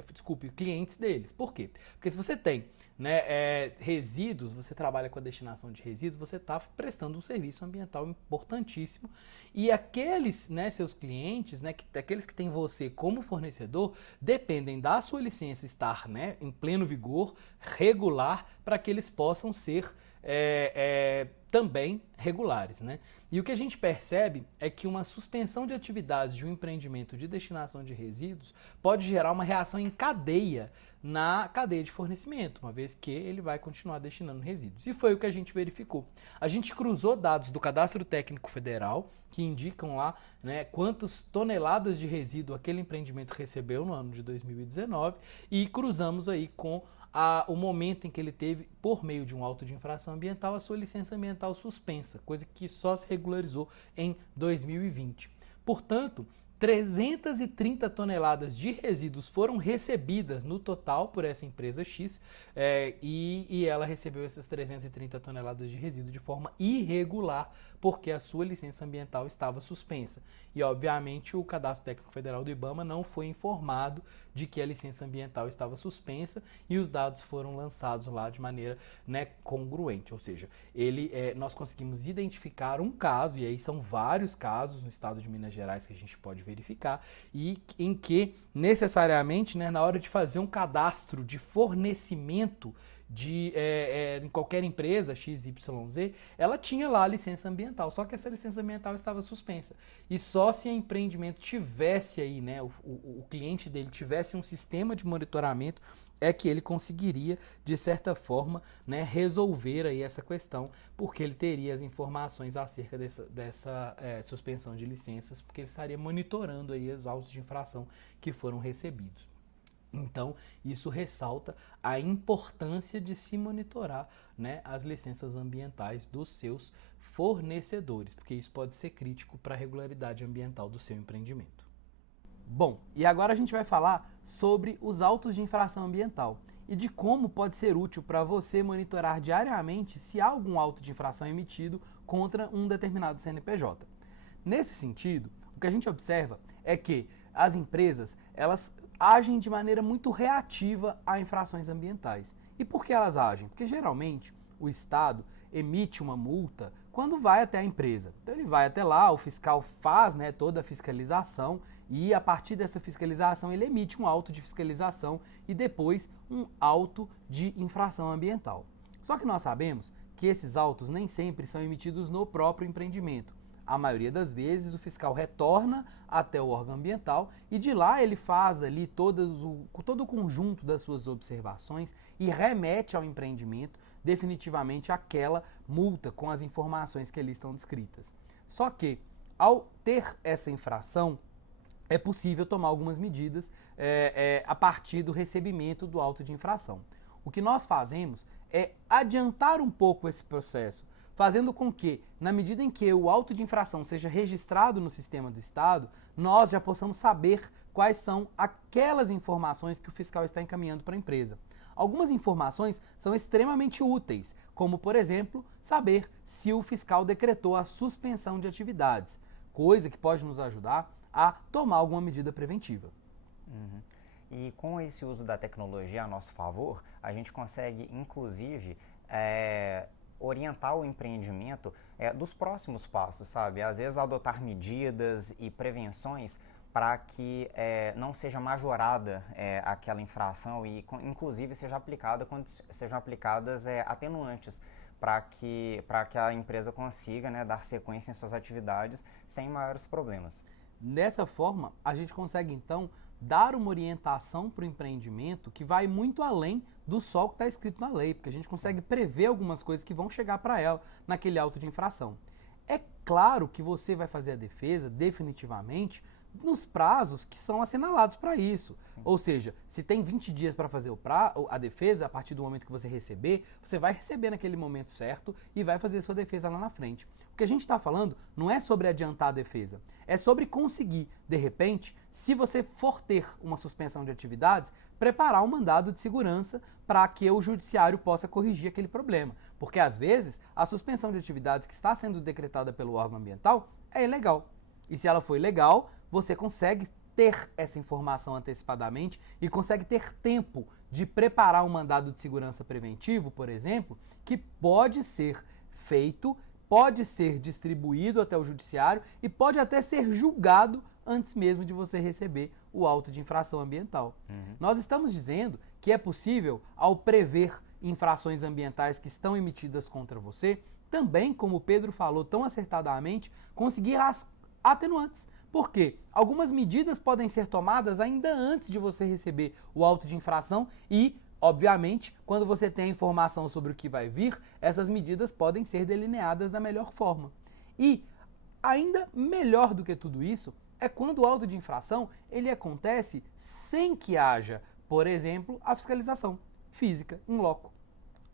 clientes deles. Por quê? Porque se você tem, né, resíduos, você trabalha com a destinação de resíduos, você está prestando um serviço ambiental importantíssimo e aqueles, né, seus clientes, né, aqueles que têm você como fornecedor, dependem da sua licença estar, né, em pleno vigor, regular, para que eles possam ser também regulares, né? E o que a gente percebe é que uma suspensão de atividades de um empreendimento de destinação de resíduos pode gerar uma reação em cadeia na cadeia de fornecimento, uma vez que ele vai continuar destinando resíduos. E foi o que a gente verificou. A gente cruzou dados do Cadastro Técnico Federal, que indicam lá, né, quantas toneladas de resíduo aquele empreendimento recebeu no ano de 2019 e cruzamos aí com o momento em que ele teve, por meio de um auto de infração ambiental, a sua licença ambiental suspensa, coisa que só se regularizou em 2020. Portanto, 330 toneladas de resíduos foram recebidas no total por essa empresa X e ela recebeu essas 330 toneladas de resíduo de forma irregular porque a sua licença ambiental estava suspensa. E, obviamente, o Cadastro Técnico Federal do IBAMA não foi informado de que a licença ambiental estava suspensa e os dados foram lançados lá de maneira, né, congruente. Ou seja, nós conseguimos identificar um caso, e aí são vários casos no estado de Minas Gerais que a gente pode verificar, e em que, necessariamente, né, na hora de fazer um cadastro de fornecimento em qualquer empresa XYZ, ela tinha lá a licença ambiental, só que essa licença ambiental estava suspensa. E só se o empreendimento tivesse aí, né, o cliente dele tivesse um sistema de monitoramento, é que ele conseguiria, de certa forma, né, resolver aí essa questão, porque ele teria as informações acerca dessa suspensão de licenças, porque ele estaria monitorando aí os autos de infração que foram recebidos. Então, isso ressalta a importância de se monitorar, né, as licenças ambientais dos seus fornecedores, porque isso pode ser crítico para a regularidade ambiental do seu empreendimento. Bom, e agora a gente vai falar sobre os autos de infração ambiental e de como pode ser útil para você monitorar diariamente se há algum auto de infração emitido contra um determinado CNPJ. Nesse sentido, o que a gente observa é que as empresas, elas agem de maneira muito reativa a infrações ambientais. E por que elas agem? Porque geralmente o Estado emite uma multa quando vai até a empresa. Então ele vai até lá, o fiscal faz, né, toda a fiscalização e a partir dessa fiscalização ele emite um auto de fiscalização e depois um auto de infração ambiental. Só que nós sabemos que esses autos nem sempre são emitidos no próprio empreendimento. A maioria das vezes o fiscal retorna até o órgão ambiental e de lá ele faz ali todo o conjunto das suas observações e remete ao empreendimento definitivamente aquela multa com as informações que ali estão descritas. Só que, ao ter essa infração, é possível tomar algumas medidas a partir do recebimento do auto de infração. O que nós fazemos é adiantar um pouco esse processo, fazendo com que, na medida em que o auto de infração seja registrado no sistema do Estado, nós já possamos saber quais são aquelas informações que o fiscal está encaminhando para a empresa. Algumas informações são extremamente úteis, como, por exemplo, saber se o fiscal decretou a suspensão de atividades, coisa que pode nos ajudar a tomar alguma medida preventiva. Uhum. E com esse uso da tecnologia a nosso favor, a gente consegue, inclusive, orientar o empreendimento dos próximos passos, sabe? Às vezes adotar medidas e prevenções para que não seja majorada aquela infração e, inclusive, seja aplicada quando sejam aplicadas atenuantes para que a empresa consiga, né, dar sequência em suas atividades sem maiores problemas. Dessa forma, a gente consegue, então, dar uma orientação para o empreendimento que vai muito além do só que está escrito na lei, porque a gente consegue prever algumas coisas que vão chegar para ela naquele auto de infração. É claro que você vai fazer a defesa, definitivamente, nos prazos que são assinalados para isso. Sim. Ou seja, se tem 20 dias para fazer a defesa, a partir do momento que você receber, você vai receber naquele momento certo e vai fazer a sua defesa lá na frente. O que a gente está falando não é sobre adiantar a defesa, é sobre conseguir, de repente, se você for ter uma suspensão de atividades, preparar um mandado de segurança para que o judiciário possa corrigir aquele problema. Porque, às vezes, a suspensão de atividades que está sendo decretada pelo órgão ambiental é ilegal. E se ela for ilegal, você consegue ter essa informação antecipadamente e consegue ter tempo de preparar um mandado de segurança preventivo, por exemplo, que pode ser feito, pode ser distribuído até o judiciário e pode até ser julgado antes mesmo de você receber o auto de infração ambiental. Nós estamos dizendo que é possível, ao prever infrações ambientais que estão emitidas contra você, também, como o Pedro falou tão acertadamente, conseguir as atenuantes. Porque algumas medidas podem ser tomadas ainda antes de você receber o auto de infração e, obviamente, quando você tem a informação sobre o que vai vir, essas medidas podem ser delineadas da melhor forma. E, ainda melhor do que tudo isso, é quando o auto de infração ele acontece sem que haja, por exemplo, a fiscalização física in loco.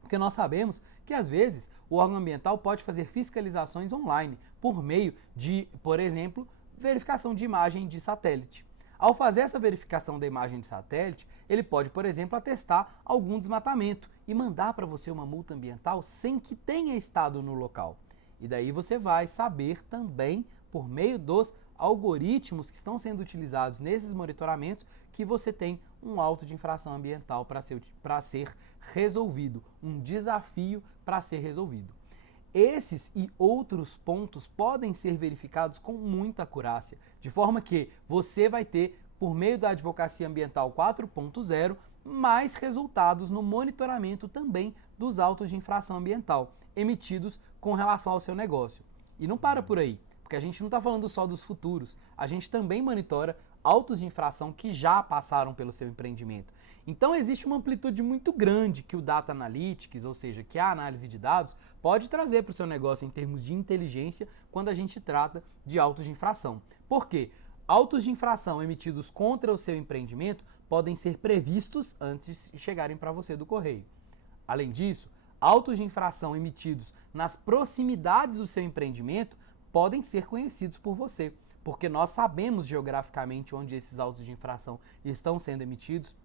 Porque nós sabemos que, às vezes, o órgão ambiental pode fazer fiscalizações online por meio de, por exemplo, verificação de imagem de satélite. Ao fazer essa verificação da imagem de satélite, ele pode, por exemplo, atestar algum desmatamento e mandar para você uma multa ambiental sem que tenha estado no local. E daí você vai saber também, por meio dos algoritmos que estão sendo utilizados nesses monitoramentos, que você tem um auto de infração ambiental para ser resolvido, um desafio para ser resolvido. Esses e outros pontos podem ser verificados com muita acurácia, de forma que você vai ter, por meio da Advocacia Ambiental 4.0, mais resultados no monitoramento também dos autos de infração ambiental emitidos com relação ao seu negócio. E não para por aí, porque a gente não está falando só dos futuros, a gente também monitora autos de infração que já passaram pelo seu empreendimento. Então existe uma amplitude muito grande que o Data Analytics, ou seja, que a análise de dados, pode trazer para o seu negócio em termos de inteligência quando a gente trata de autos de infração. Por quê? Autos de infração emitidos contra o seu empreendimento podem ser previstos antes de chegarem para você do correio. Além disso, autos de infração emitidos nas proximidades do seu empreendimento podem ser conhecidos por você, porque nós sabemos geograficamente onde esses autos de infração estão sendo emitidos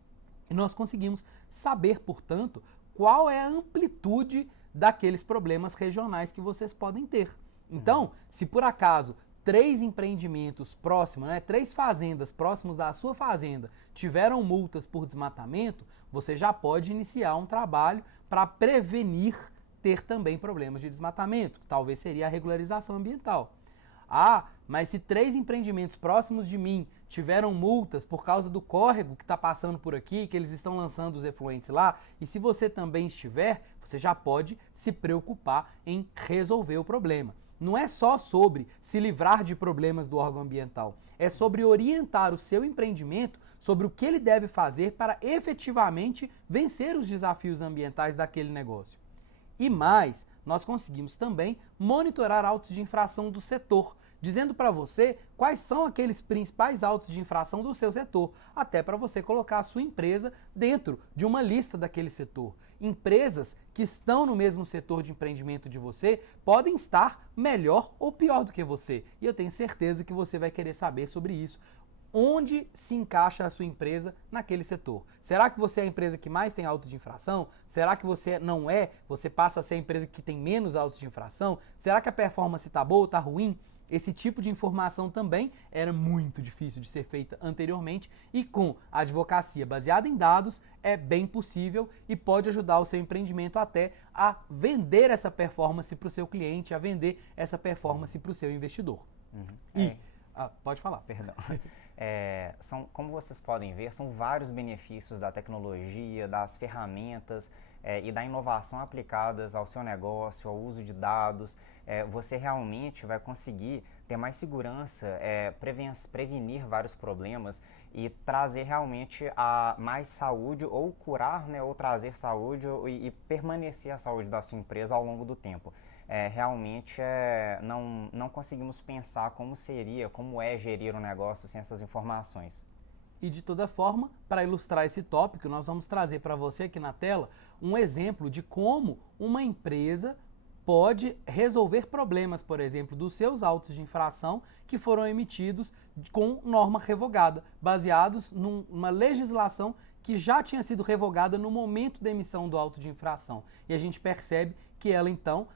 e nós conseguimos saber, portanto, qual é a amplitude daqueles problemas regionais que vocês podem ter. Então, se por acaso 3 empreendimentos próximos, 3 fazendas próximos da sua fazenda tiveram multas por desmatamento, você já pode iniciar um trabalho para prevenir ter também problemas de desmatamento, que talvez seria a regularização ambiental. Ah, mas se 3 empreendimentos próximos de mim tiveram multas por causa do córrego que está passando por aqui, que eles estão lançando os efluentes lá, e se você também estiver, você já pode se preocupar em resolver o problema. Não é só sobre se livrar de problemas do órgão ambiental, é sobre orientar o seu empreendimento sobre o que ele deve fazer para efetivamente vencer os desafios ambientais daquele negócio. E mais, nós conseguimos também monitorar autos de infração do setor, dizendo para você quais são aqueles principais autos de infração do seu setor, até para você colocar a sua empresa dentro de uma lista daquele setor. Empresas que estão no mesmo setor de empreendimento de você podem estar melhor ou pior do que você, e eu tenho certeza que você vai querer saber sobre isso. Onde se encaixa a sua empresa naquele setor? Será que você é a empresa que mais tem auto de infração? Será que você não é? Você passa a ser a empresa que tem menos autos de infração? Será que a performance está boa ou está ruim? Esse tipo de informação também era muito difícil de ser feita anteriormente e com a advocacia baseada em dados é bem possível e pode ajudar o seu empreendimento até a vender essa performance para o seu cliente, a vender essa performance para o seu investidor. Pode falar. Perdão. Como vocês podem ver, são vários benefícios da tecnologia, das ferramentas e da inovação aplicadas ao seu negócio, ao uso de dados. Você realmente vai conseguir ter mais segurança, prevenir vários problemas e trazer realmente mais saúde ou curar, né, ou trazer saúde e permanecer a saúde da sua empresa ao longo do tempo. Realmente não conseguimos pensar como é gerir um negócio sem essas informações. E de toda forma, para ilustrar esse tópico, nós vamos trazer para você aqui na tela um exemplo de como uma empresa pode resolver problemas, por exemplo, dos seus autos de infração que foram emitidos com norma revogada, baseados numa legislação que já tinha sido revogada no momento da emissão do auto de infração. E a gente percebe que ela, então,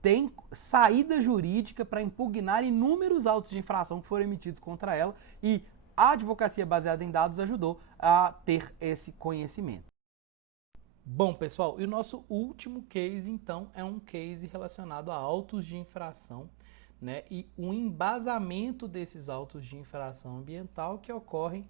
tem saída jurídica para impugnar inúmeros autos de infração que foram emitidos contra ela e a advocacia baseada em dados ajudou a ter esse conhecimento. Bom, pessoal, e o nosso último case, então, é um case relacionado a autos de infração, né, e o embasamento desses autos de infração ambiental que ocorrem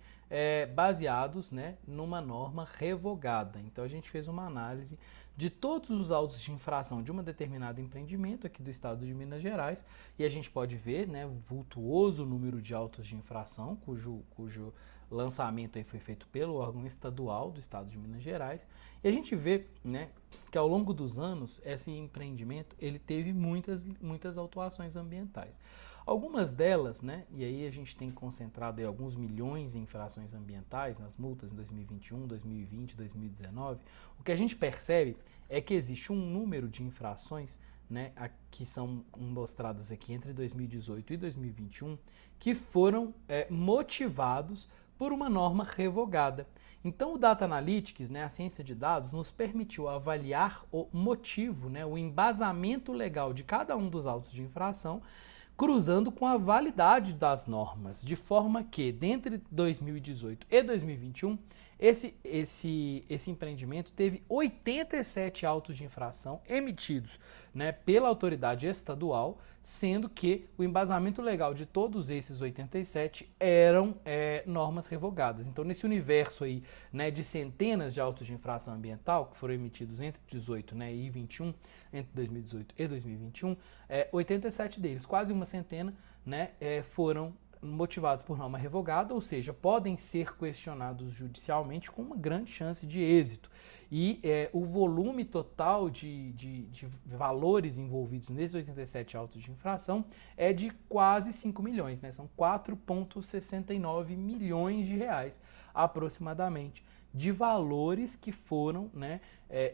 baseados, né, numa norma revogada. Então, a gente fez uma análise de todos os autos de infração de um determinado empreendimento aqui do estado de Minas Gerais e a gente pode ver, né, o vultuoso número de autos de infração cujo lançamento aí foi feito pelo órgão estadual do estado de Minas Gerais. E a gente vê, né, que ao longo dos anos esse empreendimento ele teve muitas autuações ambientais. Algumas delas, né, e aí a gente tem concentrado aí alguns milhões em infrações ambientais nas multas em 2021, 2020, 2019. O que a gente percebe é que existe um número de infrações, né, que são mostradas aqui entre 2018 e 2021, que foram motivados por uma norma revogada. Então o Data Analytics, né, a ciência de dados, nos permitiu avaliar o motivo, né, o embasamento legal de cada um dos autos de infração, cruzando com a validade das normas, de forma que, dentre 2018 e 2021, esse empreendimento teve 87 autos de infração emitidos, né, pela autoridade estadual, sendo que o embasamento legal de todos esses 87 eram normas revogadas. Então, nesse universo aí, né, de centenas de autos de infração ambiental que foram emitidos entre 18, né, e 21, entre 2018 e 2021, 87 deles, quase uma centena, né, foram motivados por norma revogada, ou seja, podem ser questionados judicialmente com uma grande chance de êxito. E o volume total de valores envolvidos nesses 87 autos de infração é de quase 5 milhões, né? São 4,69 milhões de reais, aproximadamente, de valores que foram, né,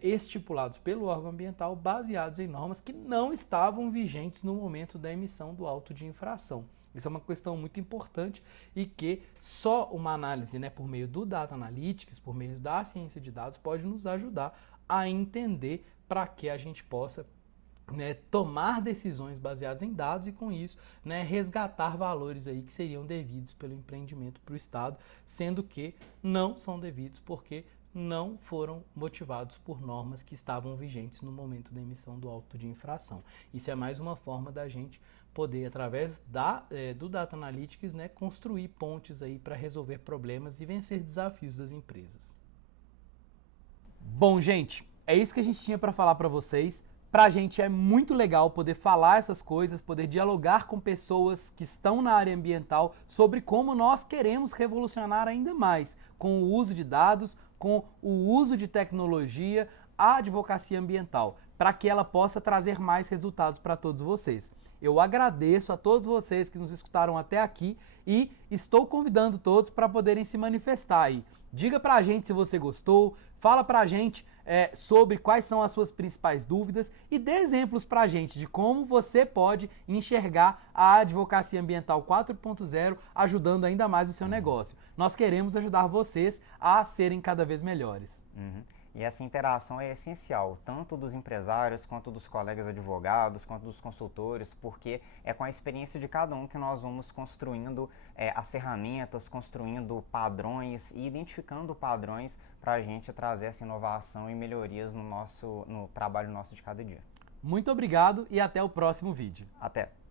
estipulados pelo órgão ambiental baseados em normas que não estavam vigentes no momento da emissão do auto de infração. Isso é uma questão muito importante e que só uma análise, né, por meio do Data Analytics, por meio da ciência de dados, pode nos ajudar a entender para que a gente possa, né, tomar decisões baseadas em dados e com isso, né, resgatar valores aí que seriam devidos pelo empreendimento para o Estado, sendo que não são devidos porque não foram motivados por normas que estavam vigentes no momento da emissão do auto de infração. Isso é mais uma forma da gente poder, através do Data Analytics, né, construir pontes aí para resolver problemas e vencer desafios das empresas. Bom, gente, é isso que a gente tinha para falar para vocês. Pra gente é muito legal poder falar essas coisas, poder dialogar com pessoas que estão na área ambiental sobre como nós queremos revolucionar ainda mais com o uso de dados, com o uso de tecnologia, a advocacia ambiental, para que ela possa trazer mais resultados para todos vocês. Eu agradeço a todos vocês que nos escutaram até aqui e estou convidando todos para poderem se manifestar aí. Diga pra gente se você gostou, fala pra gente sobre quais são as suas principais dúvidas e dê exemplos pra gente de como você pode enxergar a advocacia ambiental 4.0 ajudando ainda mais o seu negócio. Nós queremos ajudar vocês a serem cada vez melhores. E essa interação é essencial, tanto dos empresários, quanto dos colegas advogados, quanto dos consultores, porque é com a experiência de cada um que nós vamos construindo as ferramentas, construindo padrões e identificando padrões para a gente trazer essa inovação e melhorias no trabalho nosso de cada dia. Muito obrigado e até o próximo vídeo. Até!